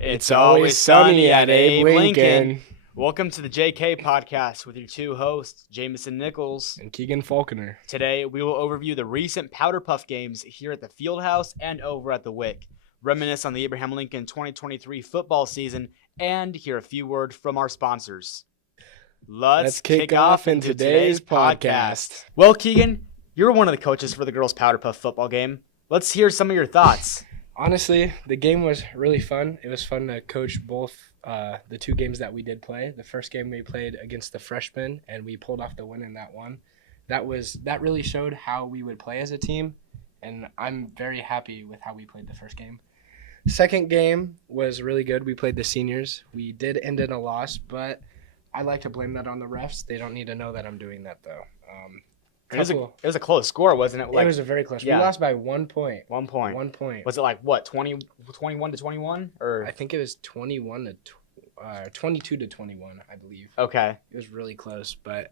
It's always sunny at Abe Lincoln. Welcome to the JK podcast with your two hosts, Jameson Nichols. And Keegan Faulconer. Today, we will overview the recent Powder Puff games here at the Fieldhouse and over at the WIC, reminisce on the Abraham Lincoln 2023 football season, and hear a few words from our sponsors. Let's kick off into today's podcast. Well, Keegan, you're one of the coaches for the girls' Powder Puff football game. Let's hear some of your thoughts. Honestly, the game was really fun. It was fun to coach both the two games that we did play. The first game we played against the freshmen, and we pulled off the win in that one. That really showed how we would play as a team, and I'm very happy with how we played the first game. Second game was really good. We played the seniors. We did end in a loss, but I like to blame that on the refs. They don't need to know that I'm doing that, though. It was a close score, wasn't it? It was a very close. Yeah. We lost by 1 point. 1 point. 1 point. Was it like what, 21 to 21? Or I think it was 22 to 21, I believe. Okay. It was really close, but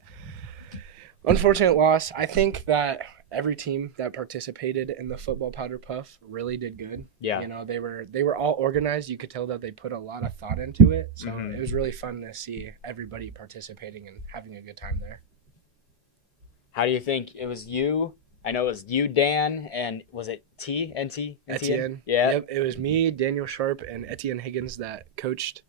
unfortunate loss. I think that every team that participated in the football Powder Puff really did good. Yeah. You know, they were all organized. You could tell that they put a lot of thought into it. So It was really fun to see everybody participating and having a good time there. How do you think it was you? I know it was you, Dan, and was it Etienne? Yeah. Yep, it was me, Daniel Sharp, and Etienne Higgins that coached.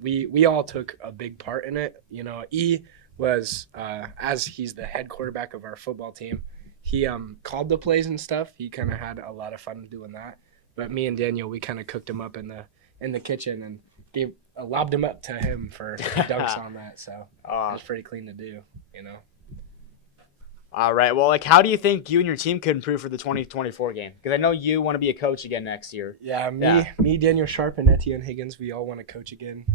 We all took a big part in it. You know, E was, as he's the head quarterback of our football team, he called the plays and stuff. He kind of had a lot of fun doing that. But me and Daniel, we kind of cooked him up in the kitchen and lobbed him up to him for dunks on that. So it was pretty clean to do, you know. All right. Well, how do you think you and your team could improve for the 2024 game? Because I know you want to be a coach again next year. Yeah, me, Daniel Sharp, and Etienne Higgins, we all want to coach again.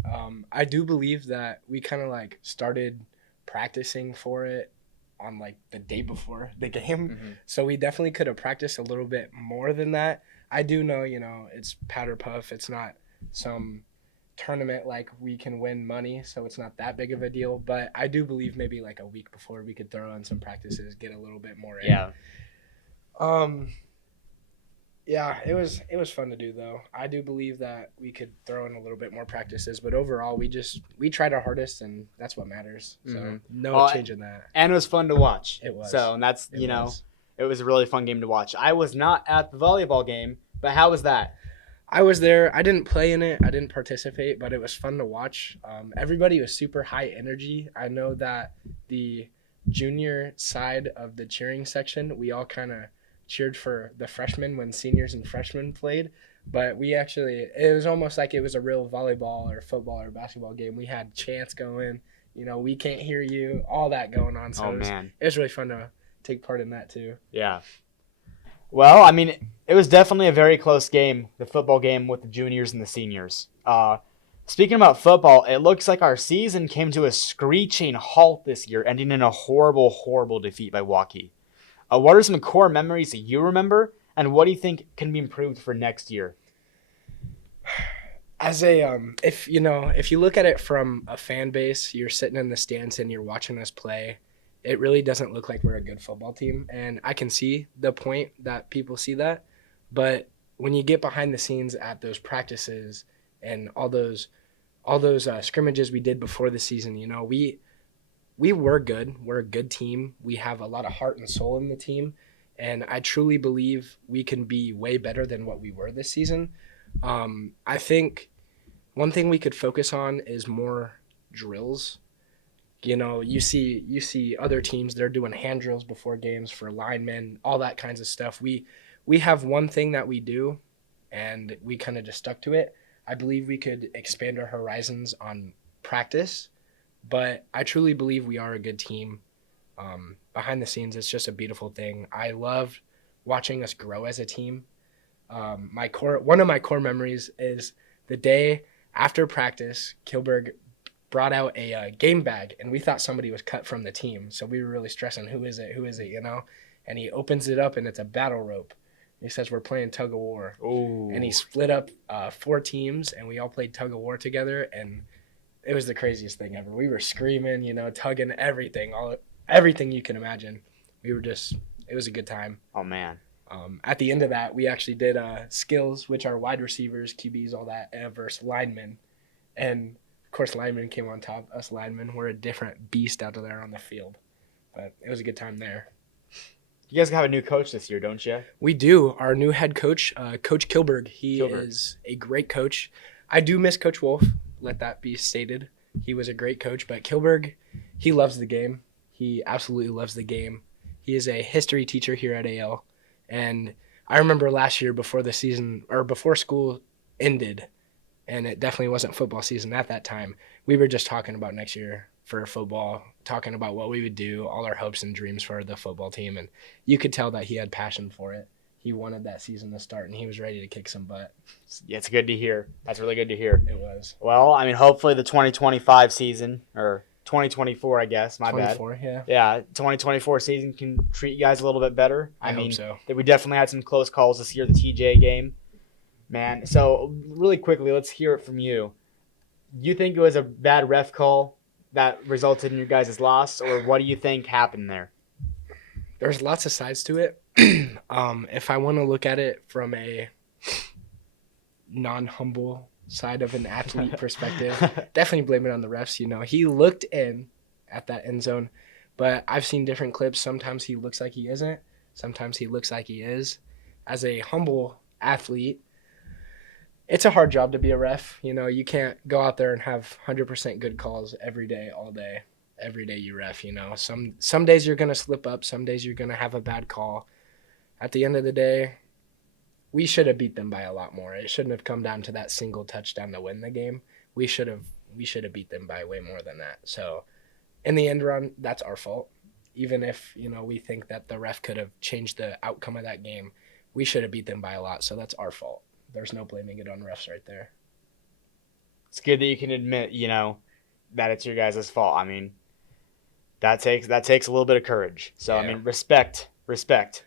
I do believe that we kind of started practicing for it on the day before the game. Mm-hmm. So we definitely could have practiced a little bit more than that. I do know, it's Powder Puff. It's not some tournament we can win money, so it's not that big of a deal, but I do believe maybe a week before we could throw in some practices, get a little bit more in. Yeah, it was fun to do, though. I do believe that we could throw in a little bit more practices, but overall we tried our hardest, and that's what matters. So no change in that. And it was fun to watch. It was. So, and that's, it was a really fun game to watch. I was not at the volleyball game, but how was that? I was there. I didn't play in it. I didn't participate, but it was fun to watch. Everybody was super high energy. I know that the junior side of the cheering section, we all kind of cheered for the freshmen when seniors and freshmen played. But it was almost like it was a real volleyball or football or basketball game. We had chants going, we can't hear you, all that going on. So it was really fun to take part in that too. Yeah. Well, I mean, it was definitely a very close game, the football game with the juniors and the seniors. Speaking about football, it looks like our season came to a screeching halt this year, ending in a horrible, horrible defeat by Waukee. What are some core memories that you remember, and what do you think can be improved for next year? As if you look at it from a fan base, you're sitting in the stands and you're watching us play. It really doesn't look like we're a good football team, and I can see the point that people see that. But when you get behind the scenes at those practices and all those scrimmages we did before the season, we were good. We're a good team. We have a lot of heart and soul in the team, and I truly believe we can be way better than what we were this season. I think one thing we could focus on is more drills. You see other teams, they're doing hand drills before games for linemen, all that kinds of stuff. We have one thing that we do, and we kind of just stuck to it. I believe we could expand our horizons on practice, but I truly believe we are a good team. Behind the scenes, it's just a beautiful thing. I love watching us grow as a team. One of my core memories is the day after practice, Kilberg brought out a game bag, and we thought somebody was cut from the team. So we were really stressing, who is it, And he opens it up, and it's a battle rope. He says, we're playing tug of war. Ooh. And he split up 4 teams, and we all played tug of war together, and it was the craziest thing ever. We were screaming, tugging everything you can imagine. It was a good time. Oh, man. At the end of that, we actually did skills, which are wide receivers, QBs, all that, versus linemen. And of course, linemen came on top. Us linemen were a different beast out there on the field. But it was a good time there. You guys have a new coach this year, don't you? We do. Our new head coach, Coach Kilberg, he Kilberg. is a great coach. I do miss Coach Wolf. Let that be stated. He was a great coach, but Kilberg, he loves the game. He absolutely loves the game. He is a history teacher here at AL. And I remember last year before the season or before school ended, and it definitely wasn't football season at that time, we were just talking about next year for football, talking about what we would do, all our hopes and dreams for the football team. And you could tell that he had passion for it. He wanted that season to start, and he was ready to kick some butt. Yeah, it's good to hear. That's really good to hear. It was. Well, I mean, hopefully the 2025 season, or 2024, I guess, my bad. 24, yeah. Yeah, 2024 season can treat you guys a little bit better. I mean, hope so. We definitely had some close calls this year, the TJ game. Man, so really quickly, let's hear it from you. You think it was a bad ref call that resulted in your guys' loss, or what do you think happened there? There's lots of sides to it. If I want to look at it from a non-humble side of an athlete perspective, definitely blame it on the refs. He looked in at that end zone, but I've seen different clips. Sometimes he looks like he isn't. Sometimes he looks like he is. As a humble athlete, it's a hard job to be a ref. You can't go out there and have 100% good calls every day, all day. Every day you ref, Some days you're going to slip up. Some days you're going to have a bad call. At the end of the day, we should have beat them by a lot more. It shouldn't have come down to that single touchdown to win the game. We should have beat them by way more than that. So in the end run, that's our fault. Even if, we think that the ref could have changed the outcome of that game, we should have beat them by a lot. So that's our fault. There's no blaming it on refs right there. It's good that you can admit, that it's your guys' fault. I mean, that takes a little bit of courage. So, yeah. I mean, respect. But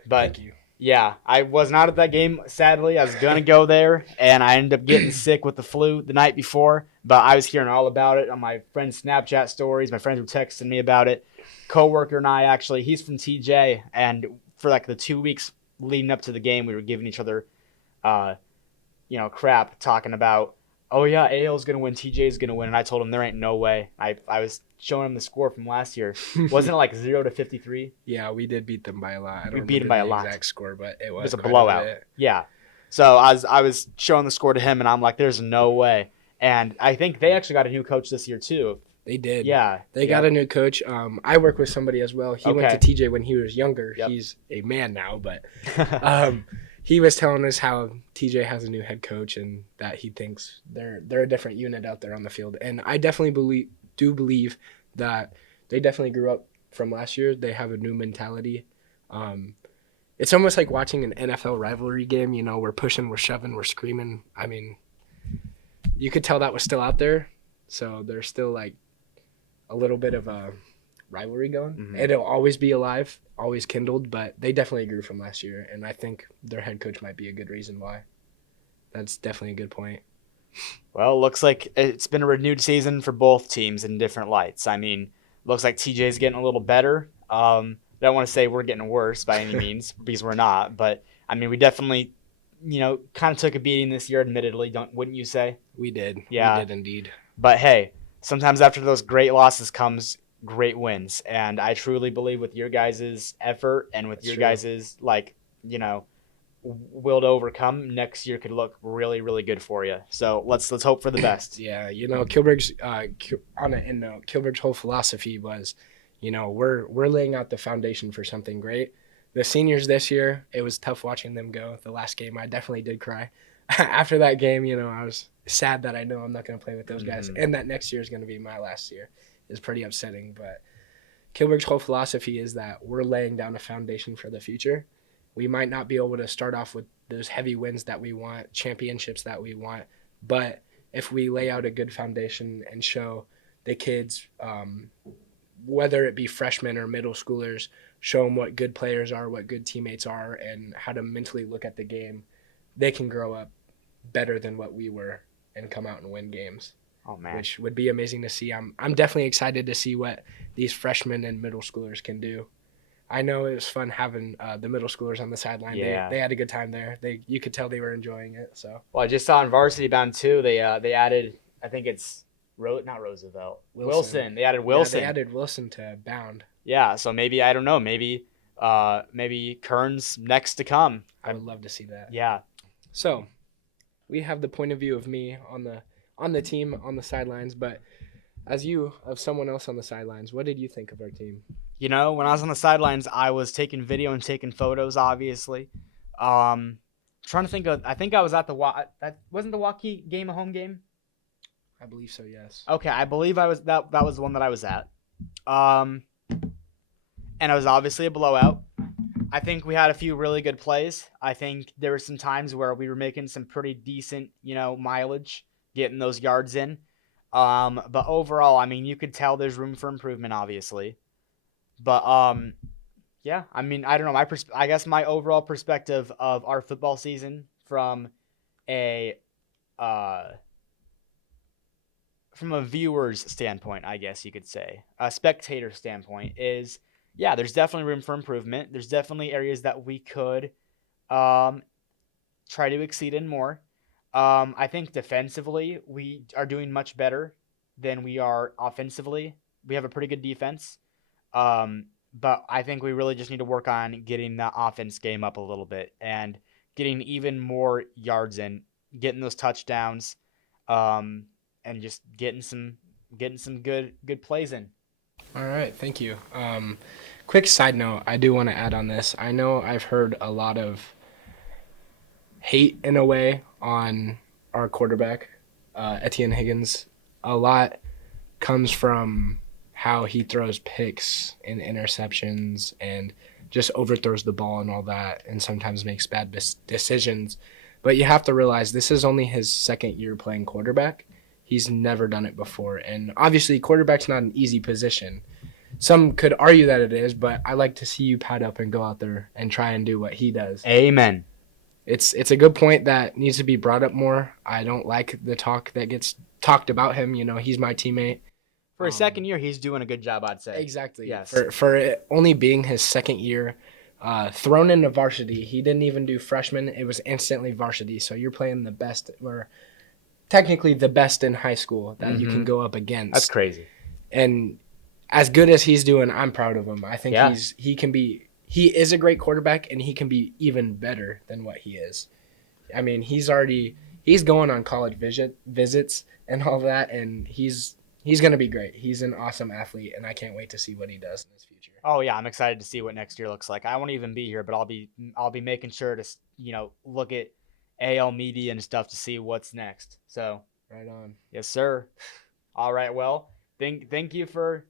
Thank you. Yeah, I was not at that game, sadly. I was going to go there, and I ended up getting sick with the flu the night before. But I was hearing all about it on my friends' Snapchat stories. My friends were texting me about it. Coworker and I, actually, he's from TJ, and for like the 2 weeks leading up to the game, we were giving each other, crap, talking about, oh yeah, AL's going to win, TJ's going to win. And I told him there ain't no way. I was showing him the score from last year. Wasn't it like 0-53? Yeah, we did beat them by a lot. We beat them by a lot. Exact score, but it was a blowout. Yeah. So I was showing the score to him, and I'm like, there's no way. And I think they actually got a new coach this year too. They did. Yeah. They got a new coach. I work with somebody as well. He went to TJ when he was younger. Yep. He's a man now, but he was telling us how TJ has a new head coach and that he thinks they're a different unit out there on the field. And I definitely believe that they definitely grew up from last year. They have a new mentality. It's almost like watching an NFL rivalry game. We're pushing, we're shoving, we're screaming. I mean, you could tell that was still out there. So there's still like a little bit of a rivalry going. Mm-hmm. It'll always be alive, always kindled, but they definitely grew from last year. And I think their head coach might be a good reason why. That's definitely a good point. Well, looks like it's been a renewed season for both teams in different lights. I mean, looks like TJ's getting a little better. I don't want to say we're getting worse by any means because we're not. But, I mean, we definitely, kind of took a beating this year, admittedly, wouldn't you say? We did. Yeah. We did indeed. But, hey, sometimes after those great losses comes great wins. And I truly believe with your guys' effort and with your guys' will to overcome, next year could look really, really good for you. So let's hope for the best. Yeah, Kilberg's on an end note, Kilberg's whole philosophy was, we're laying out the foundation for something great. The seniors this year, it was tough watching them go. The last game, I definitely did cry. After that game, I was sad that I know I'm not going to play with those guys, and that next year is going to be my last year. It's pretty upsetting, but Kilberg's whole philosophy is that we're laying down a foundation for the future. We might not be able to start off with those heavy wins that we want, championships that we want, but if we lay out a good foundation and show the kids, whether it be freshmen or middle schoolers, show them what good players are, what good teammates are, and how to mentally look at the game, they can grow up better than what we were and come out and win games. Oh, man. Which would be amazing to see. I'm definitely excited to see what these freshmen and middle schoolers can do. I know it was fun having the middle schoolers on the sideline. Yeah. They had a good time there. You could tell they were enjoying it. So Well, I just saw in Varsity Bound 2, they added, I think it's not Roosevelt, Wilson. They added Wilson. Yeah, they added Wilson to Bound. Yeah, so maybe, I don't know, maybe Kern's next to come. I would love to see that. Yeah. So we have the point of view of me on the team on the sidelines, but as you of someone else on the sidelines, what did you think of our team? You know, when I was on the sidelines, I was taking video and taking photos, obviously. Trying to think of, I think I was at that wasn't the Waukee game a home game? I believe so, yes. Okay, I believe that was the one that I was at. And it was obviously a blowout. I think we had a few really good plays. I think there were some times where we were making some pretty decent, mileage, getting those yards in. But overall, I mean, you could tell there's room for improvement, obviously. But yeah, I mean, I don't know. I guess my overall perspective of our football season from a viewer's standpoint, I guess you could say, a spectator standpoint, is, yeah, there's definitely room for improvement. There's definitely areas that we could try to exceed in more. I think defensively, we are doing much better than we are offensively. We have a pretty good defense. But I think we really just need to work on getting the offense game up a little bit and getting even more yards in, getting those touchdowns, and just getting some good plays in. All right, thank you. Quick side note, I do want to add on this. I know I've heard a lot of hate in a way on our quarterback, Etienne Higgins. A lot comes from how he throws picks and interceptions and just overthrows the ball and all that, and sometimes makes bad decisions. But you have to realize this is only his second year playing quarterback. He's never done it before. And obviously, quarterback's not an easy position. Some could argue that it is, but I like to see you pad up and go out there and try and do what he does. Amen. It's a good point that needs to be brought up more. I don't like the talk that gets talked about him. He's my teammate. For his second year, he's doing a good job, I'd say. Exactly. Yes. For it only being his second year, thrown into varsity, he didn't even do freshman. It was instantly varsity. So you're playing the best, or technically the best in high school that you can go up against. That's crazy. And as good as he's doing, I'm proud of him. I think he is a great quarterback, and he can be even better than what he is. I mean, he's going on college visits and all that, and he's going to be great. He's an awesome athlete, and I can't wait to see what he does in his future. Oh yeah, I'm excited to see what next year looks like. I won't even be here, but I'll be making sure to look at AL media and stuff to see what's next. So right on. Yes, sir. All right. Well, thank you for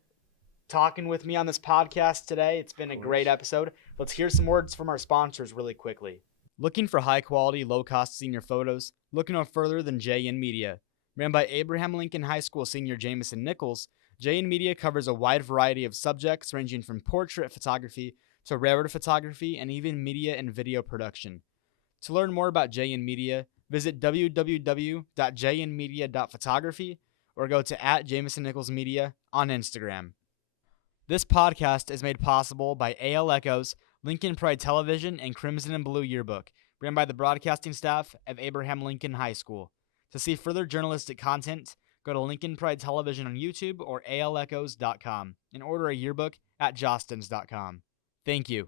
talking with me on this podcast today. It's been a great episode. Let's hear some words from our sponsors really quickly. Looking for high quality, low cost senior photos? Look no further than JN Media. Ran by Abraham Lincoln High School senior Jamison Nichols, JN Media covers a wide variety of subjects ranging from portrait photography to railroad photography and even media and video production. To learn more about JN Media, visit www.jnmedia.photography or go to @JamisonNicholsMedia on Instagram. This podcast is made possible by AL Echoes, Lincoln Pride Television, and Crimson and Blue Yearbook, ran by the broadcasting staff of Abraham Lincoln High School. To see further journalistic content, go to Lincoln Pride Television on YouTube or alechoes.com and order a yearbook at jostens.com. Thank you.